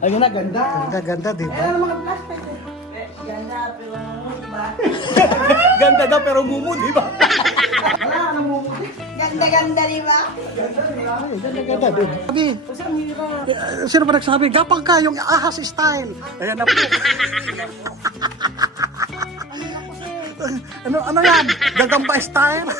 Ayun na, ganda. Ganda, di ba? Ayan ang mga plastic. Ganda, pero ba? Ganda daw pero mumu, di ba? Wala ka namumuti. Ganda-ganda, di ba? Ay, ganda, di ba? Sabi, sino ba nagsabi? Gapang ka, yung ahas style. Ayan na po. ano yan? Gagamba style?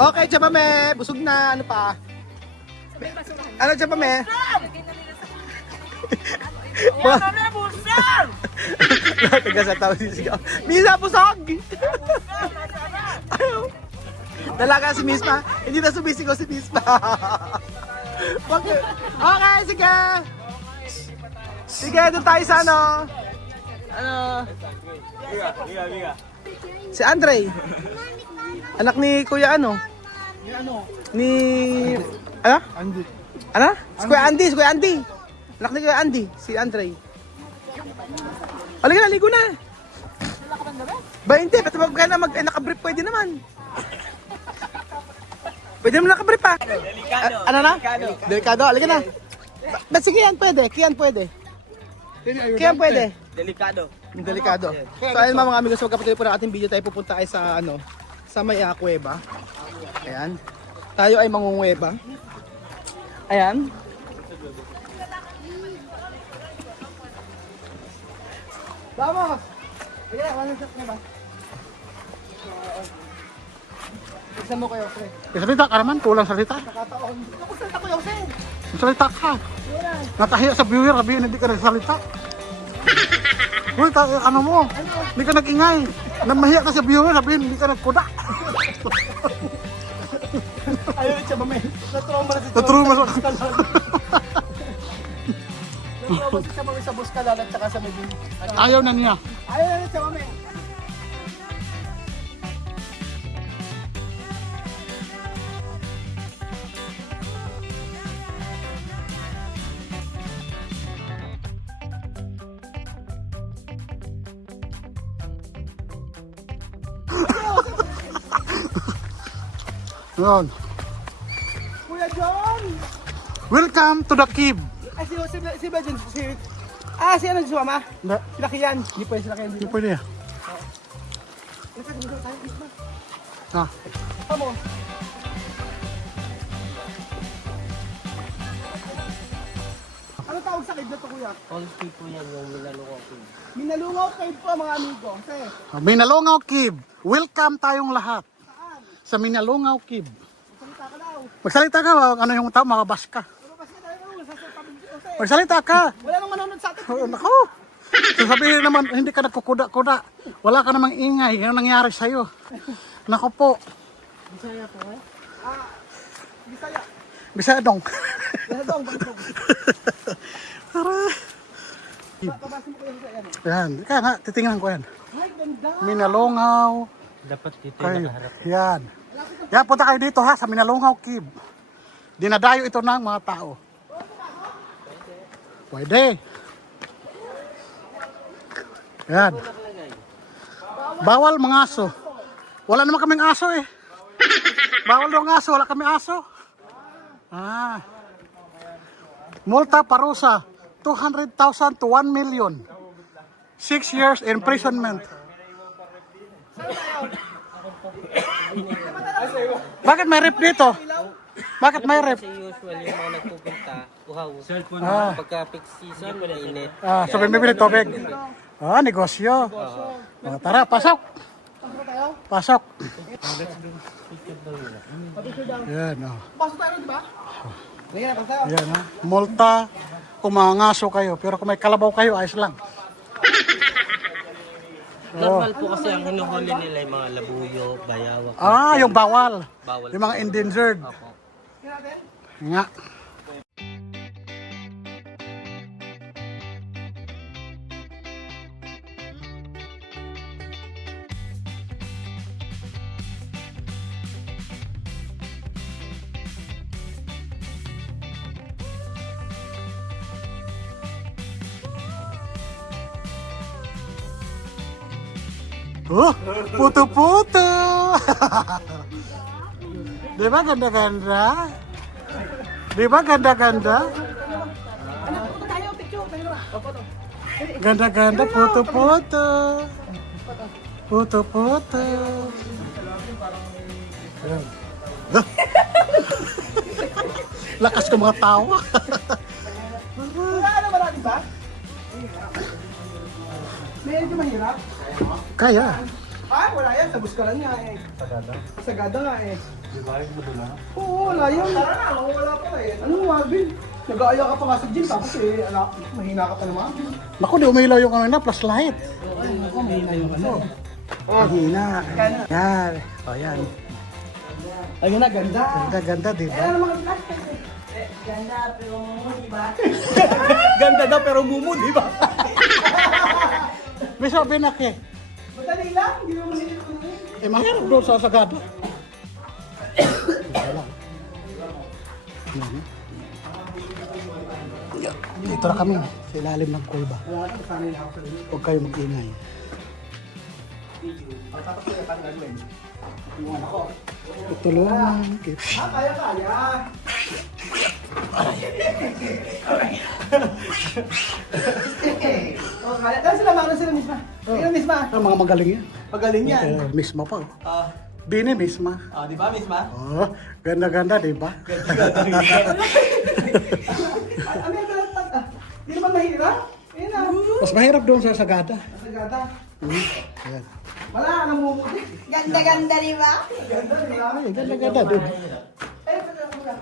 Okay, Chapame. Busog na. Ano pa? Ano, Chapame? Yan kami, busog! Taga sa tao sisigaw. Misa, busog! Ayaw. Dalaga si Misma. Hindi na sumisigaw si Misma. Okay, sige. Sige, doon tayo sa ano. Si Andre. Anak ni Kuya ano? Ni ano? Andy. Ano? Si Kuya Andy, si Kuya Andy. Anak ni Kuya Andy, si Andre. Halika na, ligo na. Ba hindi, pati pag kaya na nakabrief pwede naman. Pwede naman nakabrief pa. Delikado. Ano na? Delikado. Halika na. Ba't sige yan pwede? Kiyan pwede. Kiyan pwede. Delikado. Delikado. So ayun mga amigos, so magkapatuloy po ng ating video, tayo pupunta ay sa ano, sa may kuweba. Ayan. Tayo ay mangunguweba. Ayan. Vamos! Ayan, one shot na ba? Isa mo kayo, Jose. Salita ka naman, kulang salita. Nakataon. Ako salita ko, Jose. Salita ka. Natahiya sa viewer, sabihin hindi ka nagsalita. Uy, ano mo? Hindi ka nag-ingay. Namahiya ka sa viewer, sabihin hindi ka nagkuda. Ayun, siya ba may natrauma na si Natrauma sa... Natrauma si siya ba may sa Buscalan at saka sa Medellin. Ayaw na niya. Ayun na siya ba may. Yun. Kuya John! Welcome to the cave. Ay, si Bejen, si ano si Mama? Hindi, Sila Kian. Hindi pwede sila Kian hindi dito. pwede. Ah, Tamo. Ano tawag sa cave na to, Kuya? Polski po yan, yung nilaloko ko. Minalungaw cave po, mga amigo. Kasi, Minalungaw Cave. Welcome tayong lahat saan? sa Minalungaw Cave. Salita ka daw. Magsalita ka, ano yung tao, makabas ka. Lumabas ka tayo, sasabi ko, Jose. Magsalita ka. Wala nang manonood sa atin. Oh, nako. Sasabihin naman, hindi ka nagkukuda-kuda. Wala ka namang ingay. Ano nangyari sa'yo? Nako po. Bisaya po, eh? Bisaya. Bisaya dong. Bisaya dong, bagdong. Pabasin mo ko yung Jose, yan. Yan. Kaya nga, titingnan ko yan. Ay, ganda. Minalungaw. Dapat dito Cave. Yan. Yan, punta kayo dito ha, sa Minalungaw Cave. Dinadayo ito ng mga tao. Pwede. Yan. Bawal mga aso. Wala naman kaming aso eh. Bawal daw ang aso, wala kaming aso. Ah. Multa parusa, 200,000 to 1 million. 6 years imprisonment. Bakit may rep dito? Bakit may rep? Kasi usual yung mga nagpupunta, uhaw. Cellphone Ah. Pagka peak season, mainit. Ah, so bibili tubig. Ah, negosyo. Oh, tara, pasok. Pasok. Yan, oh. Pasok tayo, di ba? Ngayon, pasok tayo. Yan, oh. Multa kung mga ngaso kayo. Pero kung may kalabaw kayo, ayos lang. Normal po kasi ang hinuhuli nila yung mga labuyo, bayawak. Ah, yung bawal. Bawal. Yung mga endangered. Opo. Nga. Oh, puto-puto. Di ba ganda-ganda? Di ba ganda-ganda? Ganda-ganda, puto-puto. Puto-puto. Ayan. Lakas ko mga tawa. Wala na marami ba? Medyo mahirap. Kaya. Ay, wala yan. Sabos ka lang nga eh. Sagada? Sagada nga eh. Di ba? Oo, wala yun. Tara na, wala pa eh. Anong wabin? Nag-aaya ka pa nga sa gym, tapos eh, anak, mahina ka pa naman. Naku, di umilaw yung ano na, plus light. Ako, mahina yung ano. Mahina. Yan. O, yan. Ayun na, ganda. Ganda-ganda, di Eh, ba? ano mga plastic eh? Ganda pero mumu, di ba? Ganda daw pero mumu, di ba? May sabi na ke. Madali lang, hindi mo masilip ko Eh, mahirap doon sa sagada. Dito na kami, sa ilalim ng kuweba. Wala ka, sanay na ako sa inyo. Huwag kayo mag-ingay. Tapos ko yung gagawin. Iwan ako. Tutulungan kita. Kaya. Oh, kaya. Dahil sila sila misma. Sila misma. Ah, mga magaling yan. Pagaling yan. Misma pa. Oh. Ah, Bini misma. di ba misma? Oh, ganda-ganda, di ba? Ano yung talagang Hindi naman mahirap. Ayun na. Mas mahirap doon sa sagada. Nasagata. Ayan. Wala ka nang mumuti. Ganda-ganda, di ba? Ganda, di ba? Ay, ganda-ganda doon. Eh, pagka muna.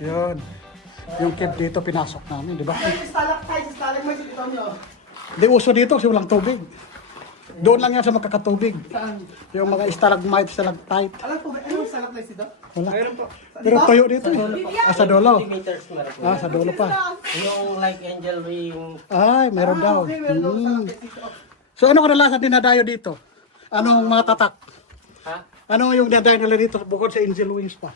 Yun. Yung cave dito, pinasok namin, di ba? Ay, stalactite, stalagmite, ito nyo. Di uso dito kasi walang tubig. Doon lang yan sa magkakatubig. Saan? Yung mga stalagmite, stalactite. Alam po, ano stalactite dito? Wala. Pero tuyo dito eh. Ah, sa dulo. Meters meron po. Ah, sa dulo pa. Yung like angel ring. Ay, meron daw. Okay, meron daw Mm. stalactite dito. So ano kadalasan dinadayo dito? Anong mga tatak? Ha? Ano yung dinadayo nila dito bukod sa angel wings pa?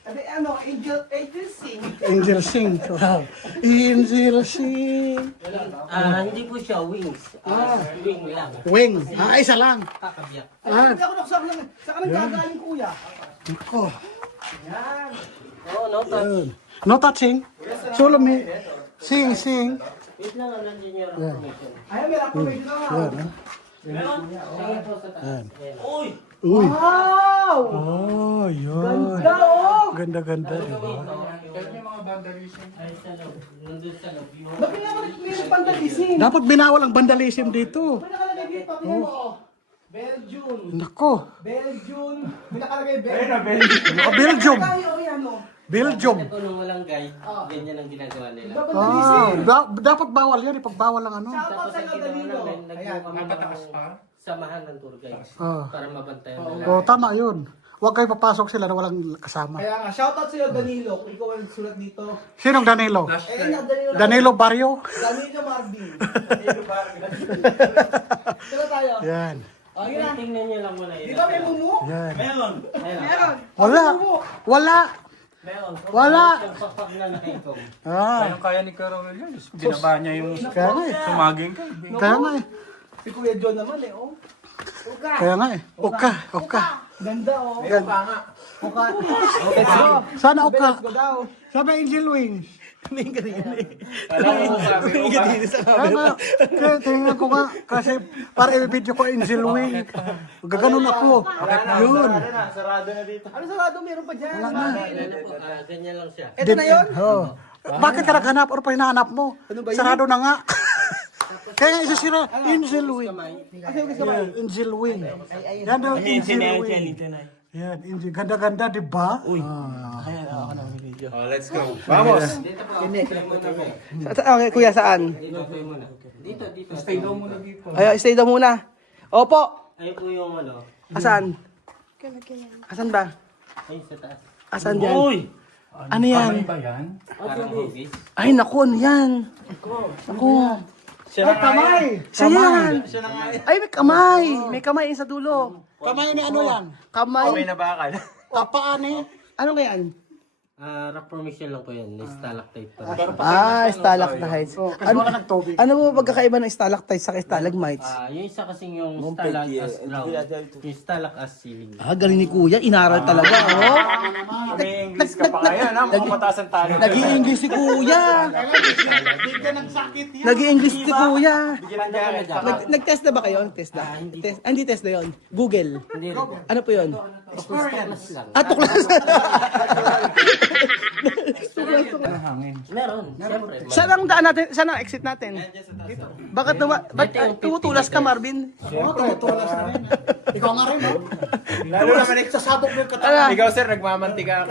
Sabi, ano, angel sing. Angel sing. Wow. Angel sing. Hindi po siya wings. Wing lang. Wing. Ah, isa lang. Kakabiyak. Ah, Hindi ako nakasama lang. Saan ka nagkagaling, kuya? ako. Yan. Oo, no touch. Yun. No touching. Solo me. Sing, sing. Wait lang, nandiyan yung information. Ayun, meron ako medyo na. Yan, ah. Sige po sa taas. Uy! Uy. Wow! Oh, yun. Ganda, oh! Ganda-ganda, di ba? Ay, sa loob. Nandun sa loob. Yung Bakit nga may pandalisin? Dapat binawal ang vandalism dito. May nakalagay dito, tingnan mo, oh. Belgium. Nako. Belgium. May nakalagay Belgium. Mga Belgium. Tayo, oh, yan, oh. Belgium. ito nung walang guide, ganyan ang ginagawa nila. Dapat Ah, pandalisin. dapat bawal yan. Ipagbawal lang ano. Shoutout Tapos sa ang iyo, ginawa Danilo. namin, nagbuo Ayan. kami ng samahan ng tour guides Ah. para mabantayan nila. Oh, tama yun. Huwag kayo papasok sila na walang kasama. Kaya nga, shoutout sa iyo, Danilo. Kung ikaw ang sulat dito. Sinong Danilo? Eh, na, Danilo. Danilo Barrio? Danilo Marvin. Danilo Marvin. Sila tayo. Yan. Oh, yun na. Tingnan niyo lang muna Di yun. ba may mumu? Yan. Meron. Meron. Wala. Wala. Meron. Wala. Pagpapag na nakikom. Ah, Kaya ni Carol yun, binaba niya yung kaya nga eh. sumaging ka. Kaya nga eh. Si Kuya John naman eh, oh. Kaya nga eh. Uka. Uka. Ganda, oh. Yan. Mukha. Let's go. Sana Let's uka. go daw. Sabi Angel Wings. Tumingin ka rin eh. Kaya nga. Kaya tingnan ko nga. Kasi para i-video ko Angel Wing. Gaganon ako. Yun. Ano sarado meron pa dyan? Ganyan lang siya. Ito na yun? Oh. Bakit ka naghanap or pa hinahanap mo? ba yun? Sarado na nga. Kaya nga isa sila, Angel Wing. Kasi yung gusto mo. Angel Wing. Yan daw, Angel Wing. Yan, Angel. Ganda-ganda, di ba? Uy. Let's go. Vamos! Dito po. Play muna po. Okay, kuya, saan? Dito, play muna. Dito. Stay daw muna dito. Ay, stay daw muna. Opo. Ayun po yung ano. Asan? Asan ba? Ayun sa taas. Asan dyan? Ano yan? Parang hugis. Ay, naku, ano yan? Naku. Ay, kamay! Siya yan! Ay, may kamay! May kamay sa dulo. Kamay ni ano yan? Kamay? na bakal. Tapaan eh. Ano nga yan? Rock formation lang po yan. Stalactite pa rin. Stalactites. Kasi wala nagtubig. Ano mo pagkakaiba ng stalactites sa stalagmites? Yung isa kasing yung stalag as ground. Yung stalag as ceiling. Galing ni Kuya, inaral talaga, oh. May English ka pa ngayon, ha? Mukhang mataas ang talo. Nag-i-English si Kuya. Nag-i-English si Kuya. Nag-test na ba kayo? Nag-test na? Hindi test na yun. Google. Hindi rin. Ano po yun? Tuklas lang. Tuklas. Meron, siyempre. Saan ang daan natin? Saan ang exit natin? Bakit tumutulas ka, Marvin? Tumutulas na rin. Ikaw nga rin, no? Lalo naman sasabog mo yung Ano? Ikaw, sir, nagmamantika ako.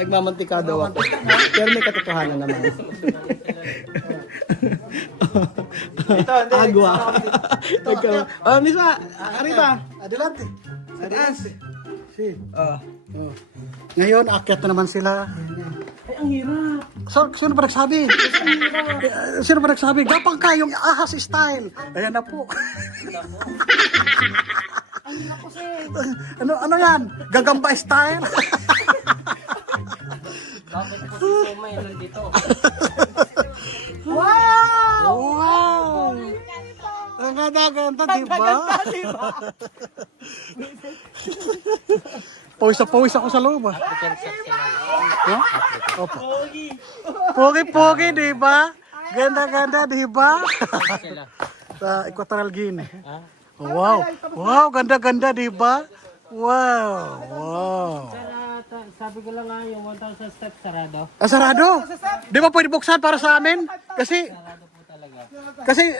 Nagmamantika daw ako. Pero may katotohanan naman. Ito, hindi. Agwa. Misma, arriba. Adelante. Adelante. Si. Ngayon, akyat na naman sila. Ay, ang hirap. So, sino ba nagsabi? Sino ba nagsabi? Gapang ka, yung ahas style. Ayan na po. ano yan? Gagamba style? Bakit po si Sumay nandito? Wow! Wow! Ang ganda-ganda, diba? Pawis ako sa loob, ah. Huh? Opo. Pogi-pogi, diba? Ganda-ganda, diba? Sila. Sa Equatorial Guinea. Wow. Wow, ganda-ganda, diba? Wow. Wow. Sabi ko lang nga yung 1,000 steps sarado. Sarado? Di ba pwede buksan para sa amin? Kasi Sarado po talaga.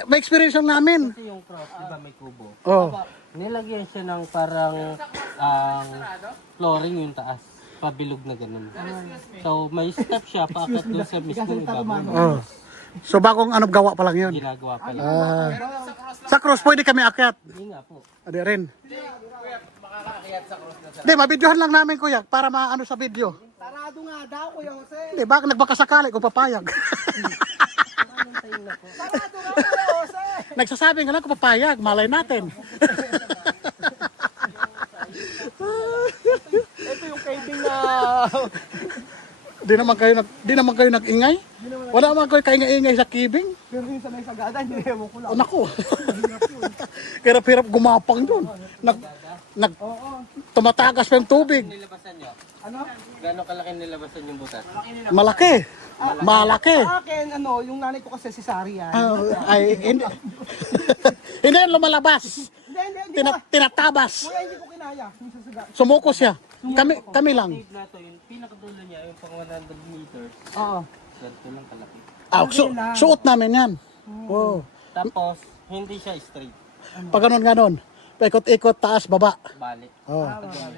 may experience yung namin. Kasi yung cross, di ba may kubo? Oh. Nilagyan siya ng parang flooring yung taas. Pabilog na ganun. So may step siya paakyat doon sa mismong ibabaw. Oh. So bagong gawa pa lang yun. Ginagawa pa lang. Sa cross pwede kami akyat. Hindi nga po. Adi rin. Hindi, mabidyohan lang namin kuya para maano sa video. Sarado nga daw, Kuya Jose. Hindi, baka nagbakasakali kung papayag. Sarado nga, Kuya Jose. Nagsasabi nga lang kung papayag, malay natin. Ito yung kaibing na... Di naman kayo nag-ingay? Wala naman kayo kaingay-ingay sa kibing? Pero yung sa may sagada, hindi mo ko lang. O naku. Hirap-hirap gumapang doon. Tumatagas pa yung tubig. Nilabasan niyo? Ano? Gano'ng kalaki nilabasan yung butas? Malaki. Malaki. Sa akin, yung nanay ko kasi si Sari yan. Ay, hindi. Hindi yan lumalabas. Hindi ko. Tinatabas. Kuya, hindi ko kinaya. Yung sa sagada. Sumuko siya. Kami lang. Cave na to, yung pinakadulo niya, yung pang 100 meters. Oo. Ganito lang kalaki. Suot namin yan. Wow. Tapos, hindi siya straight. Pag ganon. Paikot-ikot, taas, baba. Bali. Oh.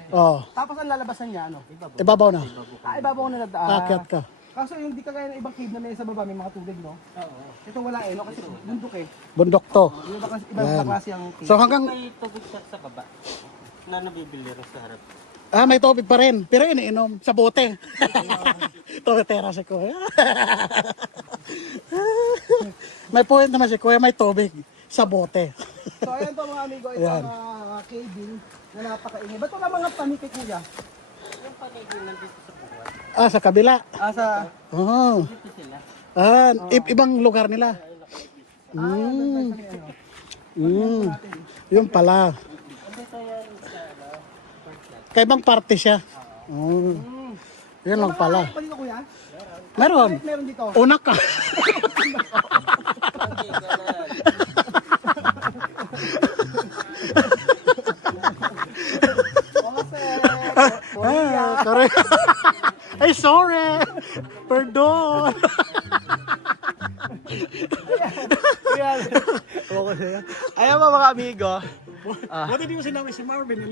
Oh. Tapos ang lalabasan niya, Ibabaw na. ibabaw na nagdaan. Akyat ka. Kaso yung di kagaya ng ibang cave na may sa baba, may mga tubig, no? Oo. Ito wala no? Kasi bundok eh. Bundok to. Yung ibang klase ang cave. So hanggang, May tubig siya sa baba na nabibili rin sa harap. may tubig pa rin. Pero iniinom sa bote. Tubetera si Kuya. May point naman si Kuya, may tubig sa bote. So ayan po mga amigo, ito ang caving na napakaingay. Ba't wala mga panik kay Kuya? Yung paligid nandito sa buwan. Sa kabila. Sa... Oh. Dito sila. Ibang lugar nila. Yun pala. Kaibang party siya. Yun lang pala. Pa dito Kuya? Meron. Meron dito. Una ka. Sorry. Ay, sorry. Pardon. Ayan po mga amigo. Ba't hindi mo sinabi si Marvin?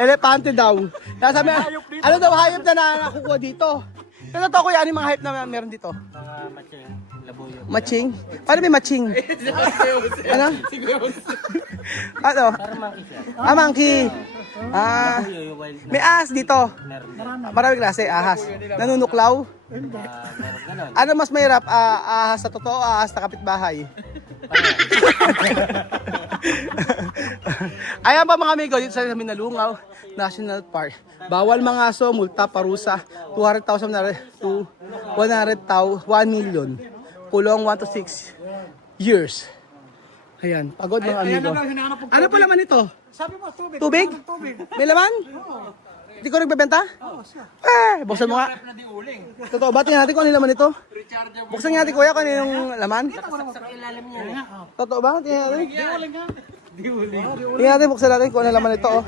Elepante daw. Sabi, ano daw hayop na nakukuha dito? Pero to Kuya, ano yung mga hayop na meron dito? Mga matching labuyo. Matching? Paano may matching? Ano? Ano? Para monkey siya. Monkey. Labuyo yung wild na. May ahas dito. Meron din. Maraming klase, ahas. Nanunuklaw. Meron ganun. Ano mas mahirap? Ahas sa totoo o ahas na kapitbahay? Ayan pa mga amigo, dito sa Minalungaw National Park. Bawal mga aso, multa, parusa, 200,000 to 100,000, 1 million. Kulong 1 to 6 years. Ayan, pagod mga amigo. Ano pa laman ito? Sabi mo, tubig. Tubig? May laman? Hindi ko nagbebenta? Buksan mo nga. Totoo ba? Tingnan natin kung ano yung laman ito. Buksan nga natin kuya kung ano yung laman. Totoo ba? Tingnan natin. Tingnan natin, buksan natin kung ano yung laman ito. Oh.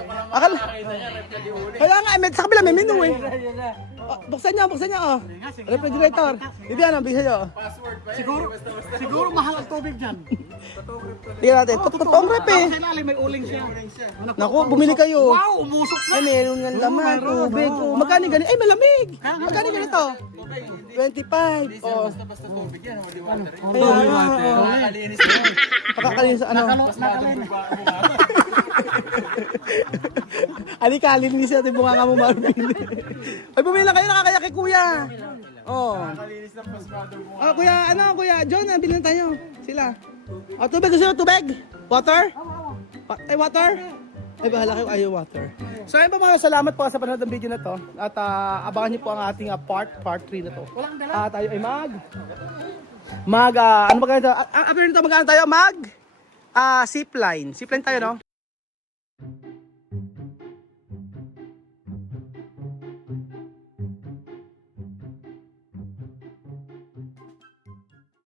Kaya nga, sa kabila may menu eh. Oh, buksan niyo. Oh. Refrigerator. Bibiyan, bigyan niyo. Siguro mahal ang tubig dyan. Tingnan natin. Totoong rep eh. Sa ilalim may uling siya. Naku, bumili kayo. Wow, umusok na. Ay, meron nga laman. Tubig. Oh, magkano yung ganito? Ay, malamig. Magkano yung ganito? 25. Oh. Basta tubig yan, hindi water. Nakakalinis na. Pakakalinis sa ano? Alikalin natin bunga nga mo, Marvin. Ay, bumili lang kayo, nakakaya kay kuya. Oh. Nakalinis ng pasmado mo. Ah, kuya John, bilhin tayo. Sila. Oh, tubig, gusto nyo tubig? Water? Ay, water? Ay, bahala kayo, ayaw water. So, ayun po mga salamat po sa panonood ng video na to. At abangan niyo po ang ating part 3 na to. Tayo ay ano ba ganito? After nito, magkano tayo? Zipline. Zipline tayo, no?